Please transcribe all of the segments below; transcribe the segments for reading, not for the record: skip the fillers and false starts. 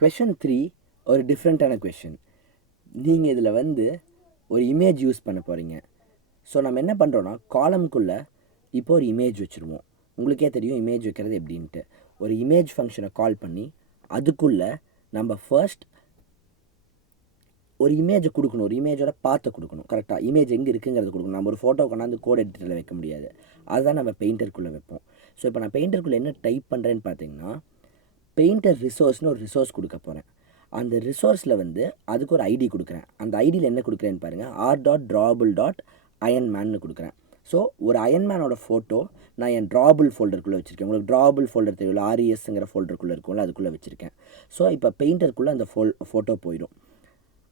Question 3 ஒரு டிஃப்ரெண்ட்டான question. நீங்கள் இதில் வந்து ஒரு இமேஜ் யூஸ் பண்ண போகிறீங்க. ஸோ நம்ம என்ன பண்ணுறோன்னா காலம்குள்ளே இப்போ ஒரு இமேஜ் வச்சுருவோம். உங்களுக்கே தெரியும் இமேஜ் வைக்கிறது எப்படின்ட்டு. ஒரு இமேஜ் ஃபங்க்ஷனை கால் பண்ணி அதுக்குள்ளே நம்ம ஃபர்ஸ்ட் ஒரு இமேஜை கொடுக்கணும். ஒரு இமேஜோட பார்த்து கொடுக்கணும். கரெக்டாக இமேஜ் எங்கே இருக்குங்கிறது கொடுக்கணும். நம்ம ஒரு ஃபோட்டோ கொண்டாந்து கோட் எடிட்டரில் வைக்க முடியாது. அதுதான் நம்ம பெயிண்டருக்குள்ளே வைப்போம். ஸோ இப்போ நான் பெயிண்டருக்குள்ளே என்ன டைப் பண்ணுறேன்னு பார்த்தீங்கன்னா, பெயிண்டர் ரிசோர்ஸ்னு ஒரு ரிசோர்ஸ் கொடுக்க போகிறேன். அந்த ரிசோர்ஸில் வந்து அதுக்கு ஒரு ஐடி கொடுக்குறேன். அந்த ஐடியில் என்ன கொடுக்குறேன்னு பாருங்கள், r.drawable.ironman கொடுக்குறேன். ஸோ ஒரு அயன்மேனோட ஃபோட்டோ நான் என் ட்ராபிள் ஃபோல்டருக்குள்ளே வச்சுருக்கேன். உங்களுக்கு ட்ராபிள் ஃபோல்டர் தெரியல, RESங்கிற ஃபோல்டருக்குள்ளே இருக்கும்ல, அதுக்குள்ளே வச்சுருக்கேன். ஸோ இப்போ பெயிண்டருக்குள்ளே அந்த ஃபோட்டோ போயிடும்.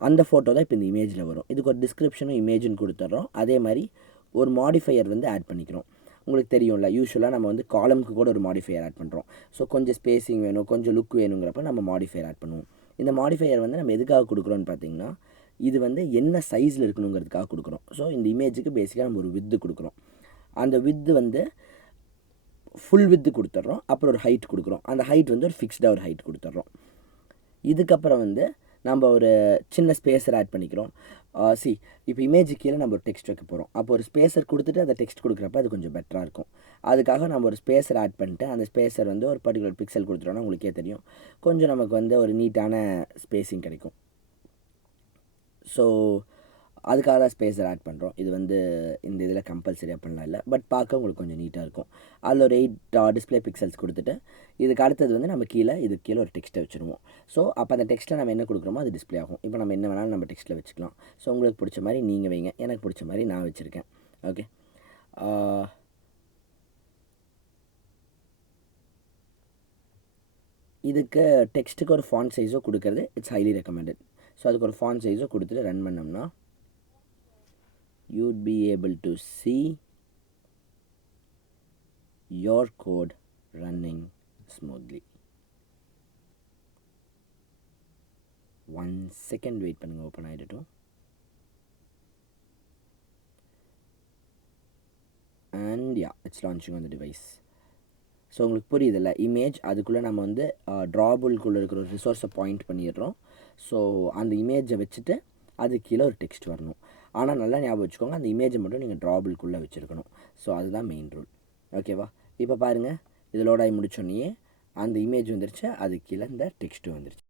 அந்த ஃபோட்டோ தான் இப்போ இந்த இமேஜில் வரும். இதுக்கு ஒரு டிஸ்கிரிப்ஷனும் இமேஜுன்னு கொடுத்துட்றோம். அதே மாதிரி ஒரு மாடிஃபையர் வந்து ஆட் பண்ணிக்கிறோம். உங்களுக்கு தெரியும்ல, யூஸ்வலாக நம்ம வந்து காலமுக்கு கூட ஒரு மாடிஃபையர் ஆட் பண்ணுறோம். ஸோ கொஞ்சம் ஸ்பேஸிங் வேணும், கொஞ்சம் லுக் வேணுங்கிறப்ப நம்ம மாடிஃபையர் ஆட் பண்ணுவோம். இந்த மாடிஃபையர் வந்து நம்ம எதுக்காக கொடுக்குறோன்னு பார்த்தீங்கன்னா, இது வந்து என்ன சைஸில் இருக்கணுங்கிறதுக்காக கொடுக்குறோம். ஸோ இந்த இமேஜுக்கு பேசிக்காக நம்ம ஒரு வித்து கொடுக்குறோம். அந்த வித்து வந்து ஃபுல் வித்து கொடுத்துட்றோம். அப்புறம் ஒரு ஹைட் கொடுக்குறோம். அந்த ஹைட் வந்து ஒரு ஃபிக்ஸ்டாக ஒரு ஹைட் கொடுத்துட்றோம். இதுக்கப்புறம் வந்து நம்ம ஒரு சின்ன ஸ்பேஸர் ஆட் பண்ணிக்கிறோம். இப்போ இமேஜுக்கு கீழே நம்ம ஒரு டெக்ஸ்ட் வைக்க போகிறோம். அப்போ ஒரு ஸ்பேஸர் கொடுத்துட்டு அந்த டெக்ஸ்ட் கொடுக்குறப்ப அது கொஞ்சம் பெட்டராக இருக்கும். அதுக்காக நம்ம ஒரு ஸ்பேஸர் ஆட் பண்ணிட்டு அந்த ஸ்பேஸர் வந்து ஒரு பர்டிகுலர் பிக்சல் கொடுத்துட்டோன்னா உங்களுக்கே தெரியும், கொஞ்சம் நமக்கு வந்து ஒரு நீட்டான ஸ்பேஸிங் கிடைக்கும். ஸோ அதுக்காக தான் ஸ்பேஸர் ஆட் பண்ணுறோம். இது வந்து இந்த இதில் கம்பல்சரியாக பண்ணலாம் இல்லை, பட் பார்க்க உங்களுக்கு கொஞ்சம் நீட்டாக இருக்கும். அதில் ஒரு 8 டிஸ்பிளே பிக்சல்ஸ் கொடுத்துட்டு இதுக்கு அடுத்தது வந்து நம்ம இதுக்கு கீழே ஒரு டெக்ஸ்ட்டை வச்சுருவோம். ஸோ அப்போ அந்த டெக்ஸ்ட்டில் நம்ம என்ன கொடுக்குறோமோ அது டிஸ்பிளே ஆகும். இப்போ நம்ம என்ன வேணாலும் நம்ம டெக்ஸ்ட்டில் வச்சுக்கலாம். ஸோ உங்களுக்கு பிடிச்ச மாதிரி நீங்கள் வைங்க, எனக்கு பிடிச்ச மாதிரி நான் வச்சுருக்கேன். ஓகே, இதுக்கு டெக்ஸ்ட்டுக்கு ஒரு ஃபாண்ட் சைஸோ கொடுக்கறது இட்ஸ் ஹைலி ரெக்கமெண்டட். ஸோ அதுக்கு ஒரு ஃபாண்ட் சைஸோ கொடுத்துட்டு ரன் பண்ணோம்னா you'd be able to see your code running smoothly. 1 second wait பண்ணுங்க, ஓப்பன் ஆகிடட்டும். and yeah, it's launching on the device. So உங்களுக்கு புரியுதில்ல, இமேஜ் அதுக்குள்ளே நம்ம வந்து ட்ராபுல்குள்ளே இருக்கிற ஒரு ரிசோர்ஸை பாயிண்ட் பண்ணிடுறோம். ஸோ அந்த இமேஜை வச்சுட்டு அது கீழே ஒரு டெக்ஸ்ட் வரணும். ஆனால் நல்லா ஞாபகம் வச்சுக்கோங்க, அந்த இமேஜை மட்டும் நீங்கள் ட்ராபுல்குள்ளே வச்சுருக்கணும். ஸோ அதுதான் மெயின் ரூல். ஓகேவா? இப்போ பாருங்கள், இது லோட் ஆகி முடிச்சோடனே அந்த இமேஜ் வந்துருச்சு, அது கீழே இந்த டெக்ஸ்ட்டு வந்துருச்சு.